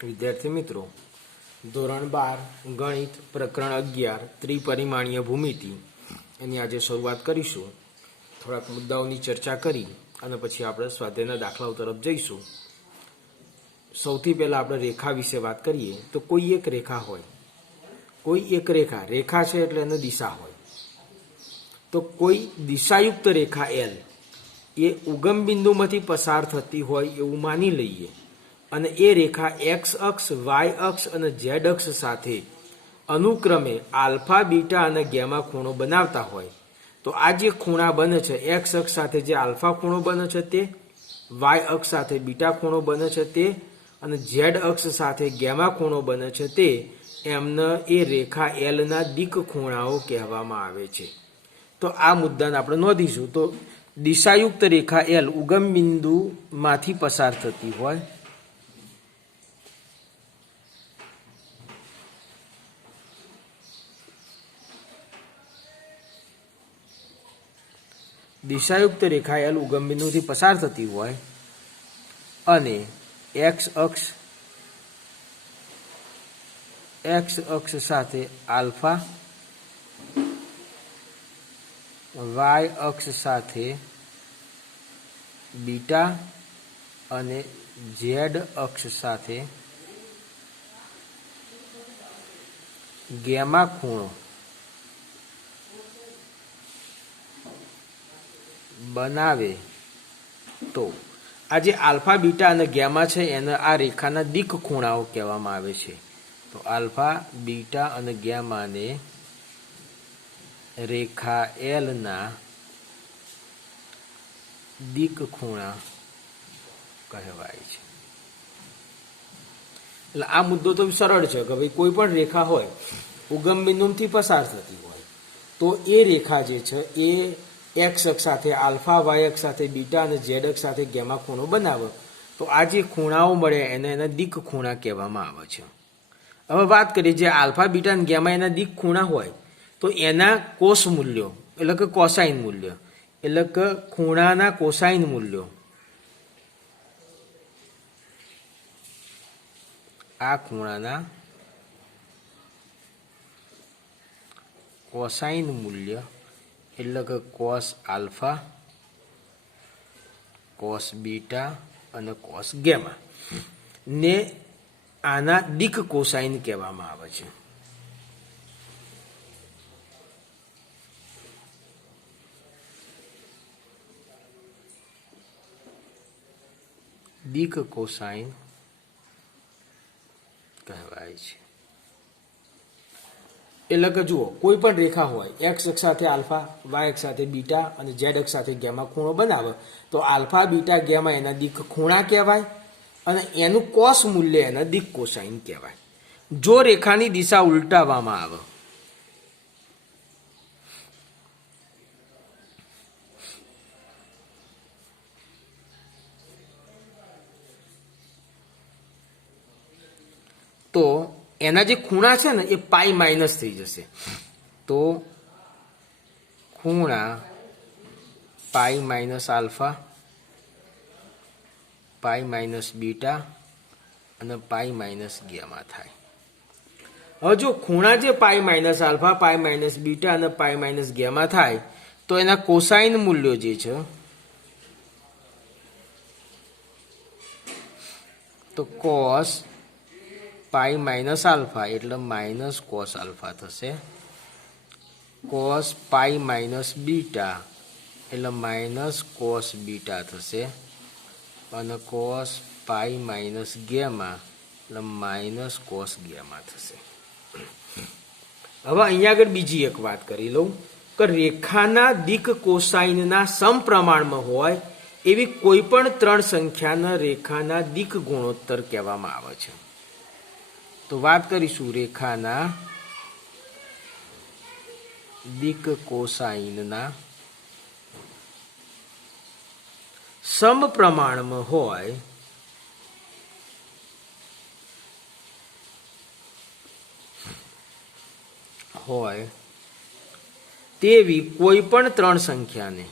વિદ્યાર્થી મિત્રો, ધોરણ 12 ગણિત પ્રકરણ 11 ત્રિપરિમાણીય ભૂમિતિ એની આજે શરૂઆત કરીશું. થોડાક મુદ્દાઓની ચર્ચા કરી અને પછી આપણે સ્વાધ્યાયના દાખલાઓ તરફ જઈશું. સૌથી પહેલાં આપણે રેખા વિશે વાત કરીએ તો કોઈ એક રેખા હોય, રેખા છે એટલે એને દિશા હોય. તો કોઈ દિશાયુક્ત રેખા એલ એ ઉગમ બિંદુમાંથી પસાર થતી હોય એવું માની લઈએ અને એ રેખા એક્સ અક્ષ, વાય અક્ષ અને ઝેડ અક્ષ સાથે અનુક્રમે આલ્ફા, બીટા અને ગેમા ખૂણો બનાવતા હોય. તો આ જે ખૂણા બને છે, એક્સ અક્ષ સાથે જે આલ્ફા ખૂણો બને છે તે, વાય અક્ષ સાથે બીટા ખૂણો બને છે તે અને ઝેડ અક્ષ સાથે ગેમા ખૂણો બને છે તે, એમને એ રેખા એલના દિક ખૂણાઓ કહેવામાં આવે છે. તો આ મુદ્દાને આપણે નોંધીશું. તો દિશાયુક્ત રેખા એલ ઉગમ બિંદુમાંથી પસાર થતી હોય, દિશાયુક્ત રેખા એલ ઉગમ બિંદુથી પસાર થતી હોય અને એક્સ અક્ષ સાથે આલ્ફા, વાય અક્ષ સાથે બીટા અને ઝેડ અક્ષ સાથે ગેમા ખૂણો બનાવે તો આ જે આલ્ફા, બીટા અને ગેમા છે એને આ રેખાના દિક ખૂણાઓ કહેવામાં આવે છે. તો આલ્ફા, બીટા અને ગેમાને રેખા એલના દિક ખૂણા કહેવાય છે. એટલે આ મુદ્દો તો સરળ છે કે ભાઈ કોઈ પણ રેખા હોય ઉગમ બિંદુથી પસાર થતી હોય તો એ રેખા જે છે એ એક્સ અક્ષ સાથે આલ્ફા, વાય અક્ષ સાથે બીટા અને ઝેડ અક્ષ સાથે ગેમા ખૂણો બનાવે તો આ જે ખૂણાઓ મળે એને એના દિક ખૂણા કહેવામાં આવે છે. હવે વાત કરીએ જે આલ્ફા, બીટા અને ગેમા એના દિક ખૂણા હોય તો એના કોસ મૂલ્યો એટલે કે કોસાઇન મૂલ્ય એટલે કે ખૂણાના કોસાઇન મૂલ્યો, આ ખૂણાના કોસાઇન મૂલ્ય એટલે કે કોસ આલ્ફા, કોસ બીટા અને કોસ ગેમા ને આના દિક કોસાઇન કહેવામાં આવે છે. દિક કોસાઇન કહેવાય છે. એટલે કે જુઓ કોઈ પણ રેખા હોય એક્સ અક્ષ સાથે આલ્ફા, વાય અક્ષ સાથે બીટા અને ઝેડ અક્ષ સાથે ગેમા ખૂણો બનાવે તો આલ્ફા, બીટા, ગેમા એના દિક ખૂણા કહેવાય અને એનું કોસ મૂલ્ય એના દિક કોસાઇન કહેવાય. જો રેખાની દિશા ઉલટાવવામાં આવે તો એના જે ખૂણા છે ને એ પાઈ માઇનસ થઈ જશે. તો ખૂણા pi minus alpha, pi minus beta અને પાઈ માઇનસ ગેમા થાય. હવે જો ખૂણા જે pi minus alpha, pi minus beta અને પાઈ માઇનસ ગેમા થાય તો એના કોસાઇન મૂલ્યો જે છે તો કોસ પાઈ માઇનસ આલ્ફા એટલે માઇનસ કોસ આલ્ફા થશે, કોસ પાઈ માઇનસ બીટા એટલે માઇનસ કોસ બીટા થશે અને કોસ પાઈ માઇનસ ગેમા એટલે માઇનસ કોસ ગેમા થશે. હવે અહીંયા આગળ બીજી એક વાત કરી લઉં કે રેખાના દિક કોસાઇનના સમપ્રમાણમાં હોય એવી કોઈ પણ ત્રણ સંખ્યાના રેખાના દિક ગુણોત્તર કહેવામાં આવે છે. તો વાત કરીશું રેખાના દિક કોસાઇનના સમપ્રમાણમાં હોય તેવી કોઈ પણ ત્રણ સંખ્યાને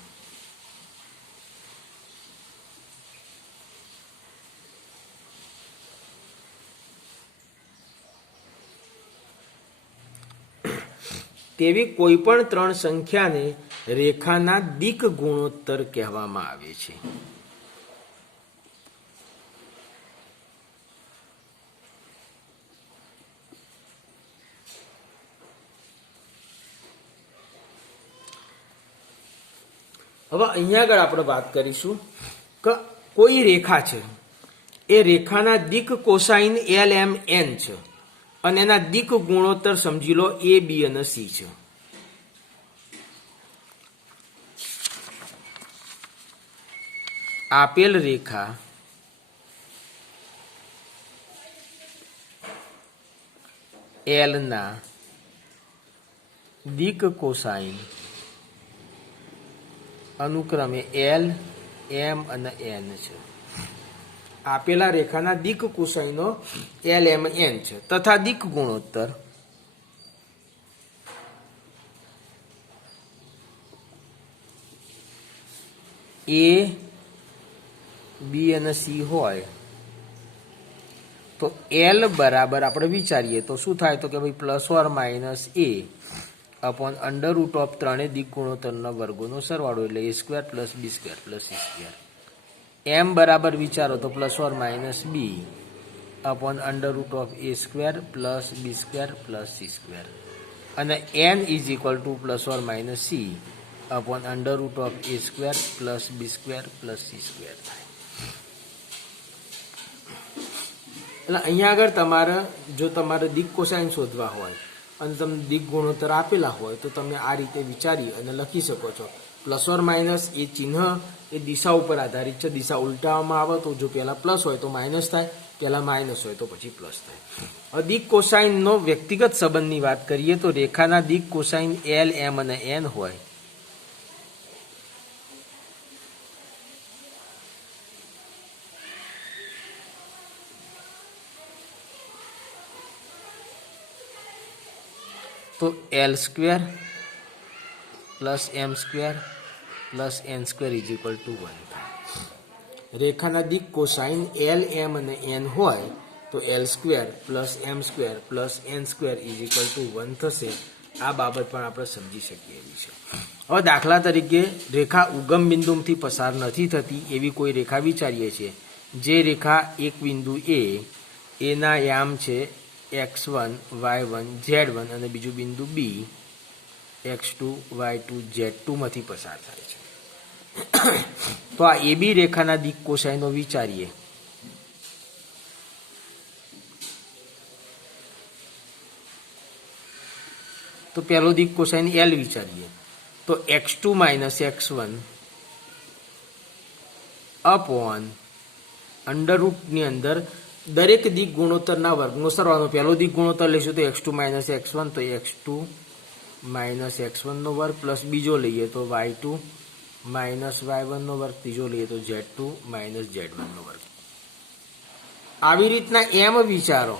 તેવી કોઈ પણ ત્રણ સંખ્યાને રેખાના દિક ગુણોત્તર કહેવામાં આવે છે. હવે અહીંયા આગળ આપણે વાત કરીશું કે કોઈ રેખા છે, એ રેખાના દિક કોસાઇન LMN છે અને એના દિક ગુણોત્તર સમજી લો A, B અને C છે. આપેલ રેખા L ના દિક કોસાઇન અનુક્રમે L, M અને N છે. આપેલા રેખાના દિક કોસાઇનો L, M, N છે તથા દિક ગુણોત્તર A, B અને C હોય તો L બરાબર આપણે વિચારીએ તો શું થાય તો કે ભાઈ plus or minus A upon under root of ત્રણેય દિક ગુણોત્તરના વર્ગોનો સરવાળો એટલે A square plus B square plus C square. M બરાબર વિચારો તો plus or minus B upon under root of A square plus B square plus C square અને N is equal to plus or minus C upon under root of A square plus B square plus C square થાય. એટલે અહીંયા આગળ તમારે દિક cosine શોધવા હોય અને તમને દિક ગુણોત્તર આપેલા હોય તો તમે આ રીતે વિચારી અને લખી શકો છો. પ્લસ ઓર માઇનસ એ ચિહ્ન એ દિશા ઉપર આધારિત છે. દિશા ઉલટાવવામાં આવે તો જો પહેલાં પ્લસ હોય તો માઇનસ થાય, પહેલાં માઇનસ હોય તો પછી પ્લસ થાય. હવે દિક કોસાઇનનો વ્યક્તિગત સંબંધની વાત કરીએ તો રેખાના દિક કોસાઇન L, M અને N હોય તો L square plus M square plus N square is equal to 1 થાય. રેખાના દિક કોસાઇન L, M અને N હોય તો L square plus M square plus N square is equal to 1 થશે. આ બાબત પણ આપણે સમજી શકીએ એવી છે. હવે દાખલા તરીકે રેખા ઉગમ બિંદુથી પસાર નથી થતી એવી કોઈ રેખા વિચારીએ છીએ. જે રેખા એક બિંદુ એના યામ છે x1, y1, z1 અને બીજું બિંદુ B x2, y2, z2 માંથી પસાર થાય છે. તો આ AB રેખાના દિક કોસાઇનો વિચારીએ તો પહેલો દિક કોસાઇન L વિચારીએ તો x2 minus x1 upon under રૂટની અંદર દરેક દિક ગુણોત્તરના વર્ગનો સરવાળો. પહેલો દિક ગુણોત્તર લઈશું તો x2 માઇનસ x1 તો x2 માઇનસ x1 નો વર્ગ પ્લસ બીજો લઈએ તો y2 માઇનસ y1 નો વર્ગ, ત્રીજો લઈએ તો z2 માઇનસ z1 નો વર્ગ. આવી રીતના M વિચારો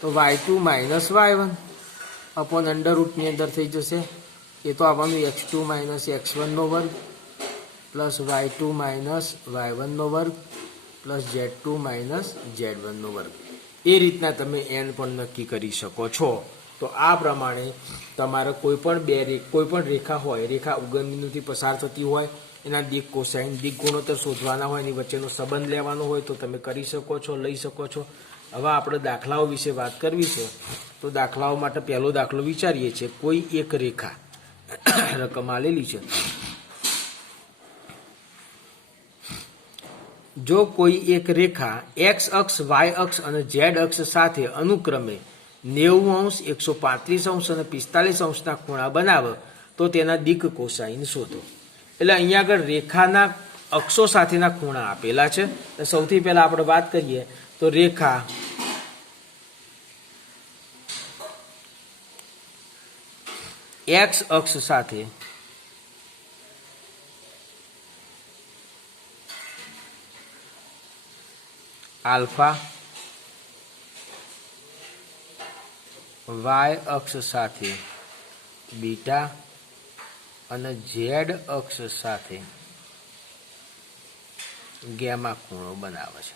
તો y2 minus y1 upon under રૂટની અંદર થઈ જશે એ તો આવવાનું x2 માઇનસ x1 નો વર્ગ પ્લસ y2 માઇનસ y1 નો વર્ગ પ્લસ z2 માઇનસ z1 નો વર્ગ. એ રીતના તમે n પણ નક્કી કરી શકો છો. તો આ પ્રમાણે તમારે કોઈ પણ રેખા હોય, રેખા ઉગમ બિંદુથી પસાર થતી હોય, એના દિક કોસાઇન દિક ગુણોત્તર શોધવાના હોય, એની વચ્ચેનો સંબંધ લેવાનો હોય તો તમે કરી શકો છો, લઈ શકો છો. હવે આપણે દાખલાઓ વિશે વાત કરવી છે તો દાખલાઓ માટે પહેલો દાખલો વિચારીએ છીએ. કોઈ એક રેખા રકમ આલેલી છે. જો કોઈ એક રેખા x અક્ષ, y અક્ષ અને z અક્ષ સાથે અનુક્રમે 90 અંશ, 135 અંશ અને 45 અંશના ખૂણા બનાવે તો તેના દિક કોસાઇન શોધો. એટલે અહીંયા આગળ રેખાના અક્ષો સાથેના ખૂણા આપેલા છે. સૌથી પહેલા આપણે વાત કરીએ તો રેખા x અક્ષ સાથે આલ્ફા, y અક્ષ સાથે બીટા અને z અક્ષ સાથે ગેમા ખૂણો બનાવે છે.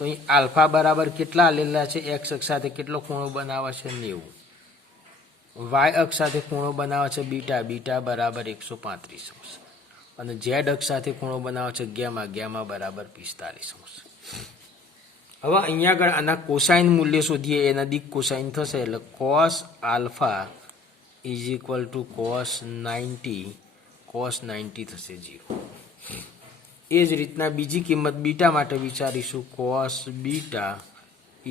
તો અહીં આલ્ફા બરાબર કેટલા આલેલા છે? એક્સ અક્ષ સાથે કેટલો ખૂણો બનાવે છે? 90. વાય અક્ષ સાથે ખૂણો બનાવે છે બીટા, બીટા બરાબર 135 અંશ. અને ઝેડ અક્ષ સાથે ખૂણો બનાવે છે ગેમા, ગેમા બરાબર 45 અંશ. હવે અહીંયા આગળ આના કોસાઇન મૂલ્ય શોધીએ. એના દિક કોસાઇન થશે એટલે cos alpha is equal to cos 90, cos 90 થશે 0. એ જ રીતના બીજી કિંમત બીટા માટે વિચારીશું. Cos beta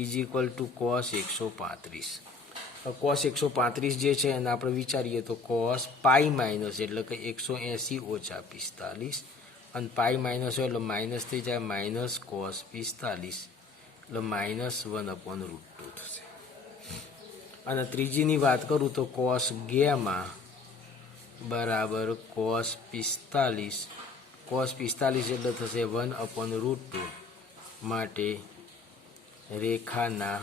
is equal to cos 135. Cos 135 જે છે એને આપણે વિચારીએ તો કોસ પાઈ માઇનસ એટલે કે 180 ઓછા 45, અને પાઈ માઇનસ હોય એટલે માઇનસ થઈ જાય, માઇનસ કોસ 45 એટલે -1/√2 થશે. અને ત્રીજીની વાત કરું તો કોસ ગેમા બરાબર કોસ 45, કોસ 45 એટલે થશે 1/√2. માટે રેખાના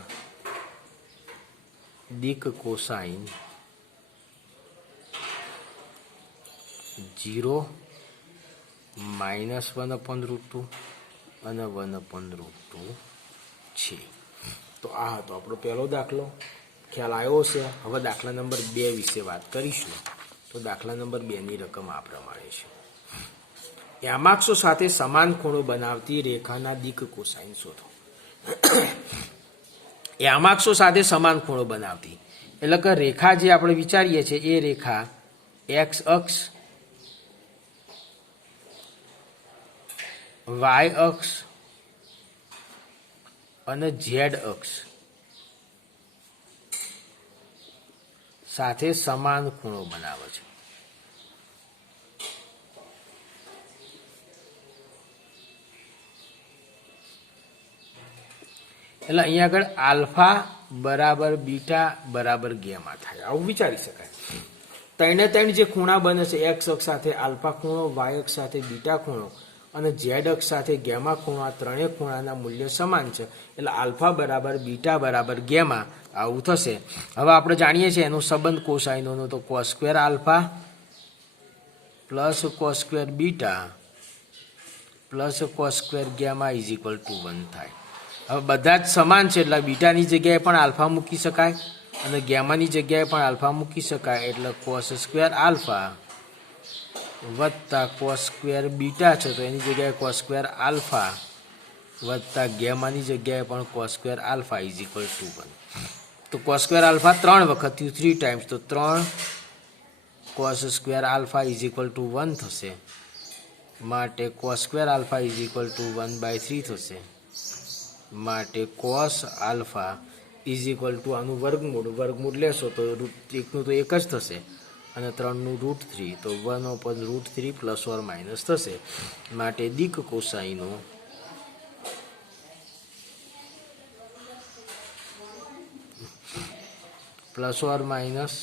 દિક કોસાઇન 0, -1/√2 અને 1/√2 છે. તો આ હતો આપણો પહેલો દાખલો. ખ્યાલ આવ્યો છે. હવે દાખલા નંબર 2 વિશે વાત કરીશું. તો દાખલા નંબર 2ની રકમ આ પ્રમાણે છે. યામાક્ષો સાથે સમાન ખૂણો બનાવતી રેખાના દિક કોસાઇન શોધો. યામાક્ષો સાથે સમાન ખૂણો બનાવતી એટલે કે રેખા જે આપણે વિચારીએ છીએ એ રેખા એક્સ અક્ષ, વાય અક્ષ અને ઝેડ અક્ષ સાથે સમાન ખૂણો બનાવે છે. એટલે અહીંયા આગળ આલ્ફા બરાબર બીટા બરાબર ગેમા થાય, આવું વિચારી શકાય. ત્રણે ત્રણ જે ખૂણા બને છે, એક્સ અક્ષ સાથે આલ્ફા ખૂણો, વાય અક્ષ સાથે બીટા ખૂણો અને ઝેડ અક્ષ સાથે ગેમા ખૂણો, આ ત્રણેય ખૂણાના મૂલ્ય સમાન છે. એટલે આલ્ફા બરાબર બીટા બરાબર ગેમા આવું થશે. હવે આપણે જાણીએ છીએ એનો સંબંધ કોસાઇનોનો, તો cos square alpha plus cos square beta plus cos square gamma is equal to 1 થાય. હવે બધા જ સમાન છે એટલે બીટાની જગ્યાએ પણ આલ્ફા મૂકી શકાય અને ગેમાની જગ્યાએ પણ આલ્ફા મૂકી શકાય. એટલે કોસ સ્ક્વેર આલ્ફા વત્તા કોસ સ્ક્વેર બીટા છે તો એની જગ્યાએ કોસ સ્ક્વેર આલ્ફા વત્તા ગેમાની જગ્યાએ પણ cos square alpha is equal to 1. તો કોસ સ્ક્વેર આલ્ફા 3 વખત થયું, 3 ટાઈમ્સ, તો 3 cos square alpha is equal to 1 થશે. માટે cos square alpha is equal to 1/3 થશે. માટે cos alpha is equal to આનું વર્ગમૂળ લેશો તો √1 તો 1 જ થશે અને 3નું √3 તો 1/√3 પ્લસ ઓર માઇનસ થશે. માટે દિક કોસાઇનો plus or minus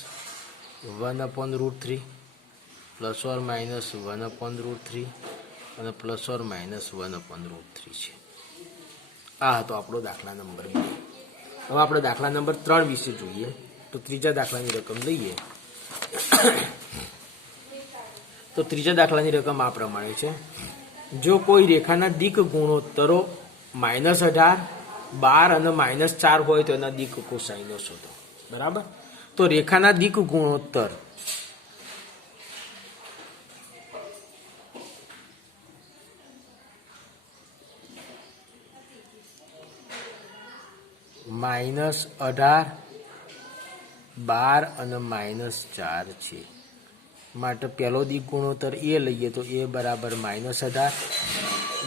1/√3 plus or minus 1/√3 અને પ્લસ ઓર માઇનસ 1/√3 છે. આ હતો આપણો દાખલા નંબર 2. હવે આપણે દાખલા નંબર 3 વિશે જોઈએ. તો ત્રીજા દાખલાની રકમ લઈએ. તો ત્રીજા દાખલાની રકમ આ પ્રમાણે છે. જો કોઈ રેખાના દિક ગુણોત્તરો -18, 12 અને -4 હોય તો એના દિક કોસાઇનો શોધો. બરાબર. તો રેખાના દિક ગુણોત્તર -18, 12 અને -4 છે. માટે પહેલો દિક ગુણોત્તર એ લઈએ તો એ બરાબર -18,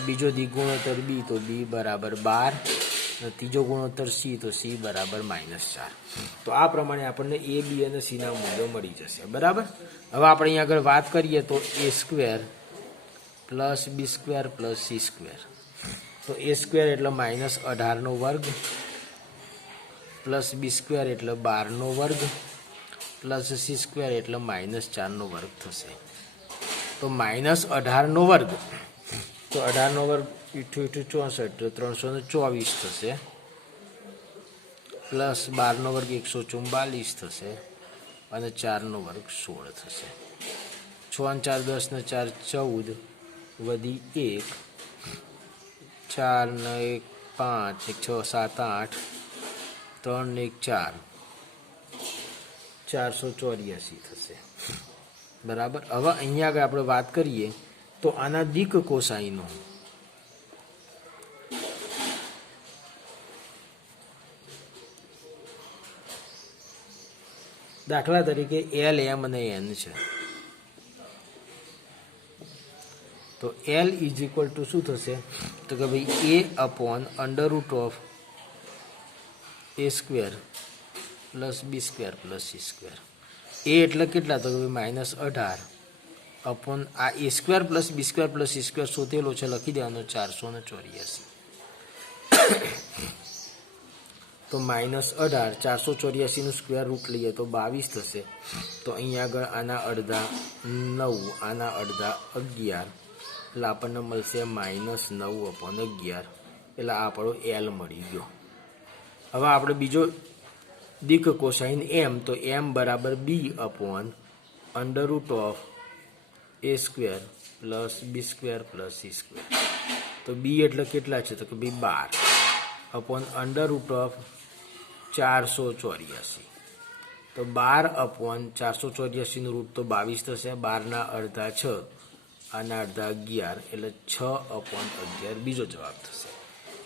બીજો દિક ગુણોત્તર બી તો બી બરાબર 12, અને ત્રીજો ગુણોત્તર સી તો સી બરાબર -4. તો આ પ્રમાણે આપણને એ, બી અને સીના મૂલ્યો મળી જશે. બરાબર. હવે આપણે અહીંયા આગળ વાત કરીએ તો a² plus b² plus c². તો a² એટલે -18નો વર્ગ પ્લસ b² એટલે 12નો વર્ગ પ્લસ c² એટલે -4નો વર્ગ થશે. તો -18નો વર્ગ, તો 18નો વર્ગ 8 × 8 = 64 તો 324 થશે, પ્લસ 12નો વર્ગ 144 થશે અને 4નો વર્ગ 16 થશે. 6 અને 4 10 ને 4 14 વધી 1, 4 ને 1 5 1 6 7 8 3 ને 1 4 484 થશે બરાબર। હવે અહીંયા આગળ આપણે વાત કરીએ તો આના દિક કોસાઈનો દાખલા તરીકે L M અને N છે તો L ઇઝ ઇક્વલ ટુ શું થશે તો કે ભાઈ A/√A² plus B² plus C²। એ એટલે કેટલા તો કે ભાઈ -18 અપોન આ A² plus B² plus C² શોધેલો છે લખી દેવાનો 484 તો -18 484 નું સ્ક્વેર રૂટ લઈએ તો 22 થશે તો અહીંયા આગળ આના અડધા 9 આના અડધા 11 એટલે આપણને મળશે -9/11 એટલે આપણો L મળી ગયો। હવે આપણે બીજો દિક કોસાઇન M તો M બરાબર B/√A² plus B² plus C²। તો B એટલે કેટલા છે તો કે ભાઈ 12 અપોન √484 તો 12/484 નું રૂટ તો 22 થશે 12 ના અડધા 6 આના અડધા 11 એટલે 6/11 બીજો જવાબ થશે।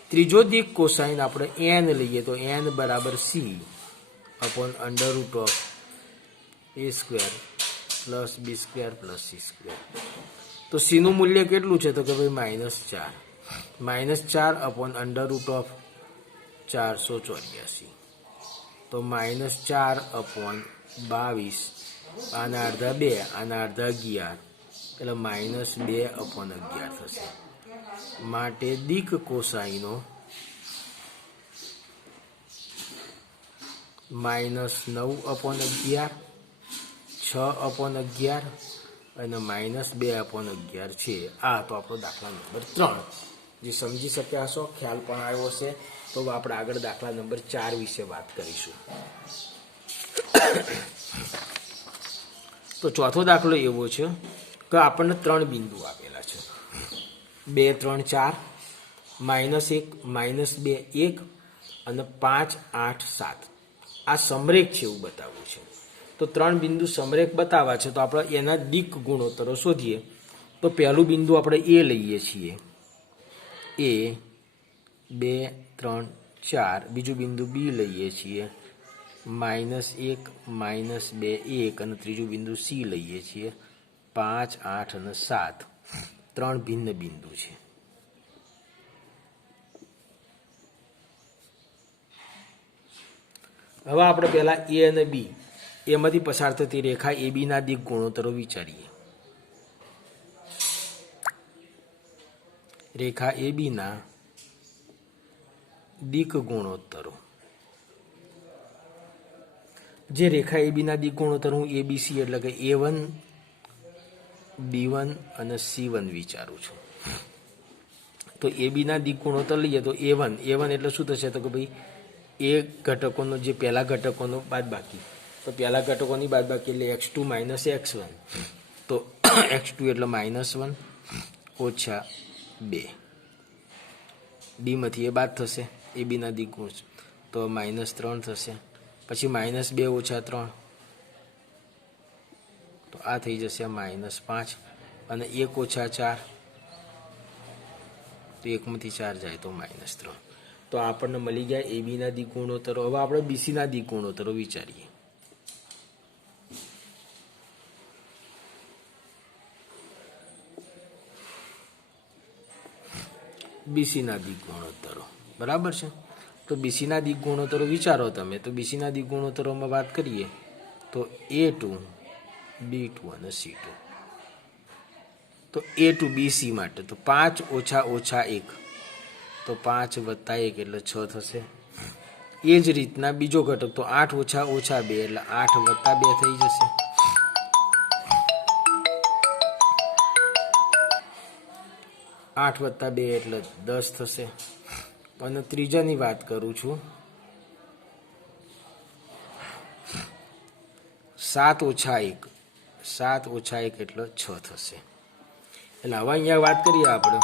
ત્રીજો દિક કોસાઇન આપણે N લઈએ તો N બરાબર C/√A² plus B² plus C²। તો C નું મૂલ્ય કેટલું છે તો કે ભાઈ -4 √484 તો -4/22 આના અડધા 2 આના અડધા 11 એટલે -2/11 થશે। માટે દિક કોસાઈનો -9/11 6/11 અને -2/11 છે। આ તો આપણો દાખલા નંબર 3 જે સમજી શક્યા હશો ખ્યાલ પણ આવ્યો હશે તો આપણે આગળ દાખલા નંબર 4 વિશે વાત કરીશું। તો ચોથો દાખલો એવો છે કે આપણને 3 બિંદુ આપેલા છે 2 3 4 -1 -2 1 અને 5 8 7 આ સમરેખ છે એવું બતાવવું છે। તો 3 બિંદુ સમરેખ બતાવવા છે તો આપણે એના દિક ગુણોત્તરો શોધીએ। તો પહેલું બિંદુ આપણે A લઈએ છીએ A 2 3 4 બીજું બિંદુ B લઈએ છીએ -1 -2 1 અને ત્રીજું બિંદુ C લઈએ છીએ 5 8 અને 7 3 ભિન્ન બિંદુ છે। હવે આપણે પહેલા A અને B એમાંથી પસાર થતી રેખા AB ના દિક ગુણોત્તરો વિચારીએ। રેખા AB ના દિક ગુણોત્તરો જે રેખા AB ના દિક ગુણોત્તર હું ABC એટલે કે A1 B1 અને C1 વિચારું છું। તો AB ના દિક ગુણોત્તર લઈએ તો A1 એટલે શું થશે તો કે ભાઈ એ ઘટકોનો જે પહેલા ઘટકોનો બાદબાકી તો પહેલા ઘટકોની બાદબાકી એટલે x2 - x1 તો x2 એટલે -1 ઓછા 2 B માંથી એ બાદ થશે AB ના દિક ગુણ તો -3 થશે પછી -2 ઓછા 3 તો આ થઈ જશે -5 અને 1 ઓછા 4 તો 1 માંથી 4 જાય તો -3 તો આપણને મળી ગયા AB ના દિક ગુણોત્તરો। હવે આપણે BC ના દિક ગુણોત્તરો વિચારીએ। BC ના દિક ગુણોત્તરો બરાબર છે। તો BC ના દિક ગુણોત્તરો વિચારો તમે તો BC ના દિક ગુણોત્તરોમાં વાત કરીએ તો A2 B2 અને C2 તો A2 BC માટે તો 5 ઓછા 1 તો 5 વત્તા 1 એટલે 6 થશે। એ જ રીતના બીજો ઘટક તો 8 ઓછા 2 એટલે 8 વત્તા 2 થઈ જશે। 8 વત્તા 2 એટલે 10 થશે। અને ત્રીજાની વાત કરું છું 7 ઓછા 1 એટલે 6 થશે। એટલે હવે અહીંયા વાત કરીએ આપણે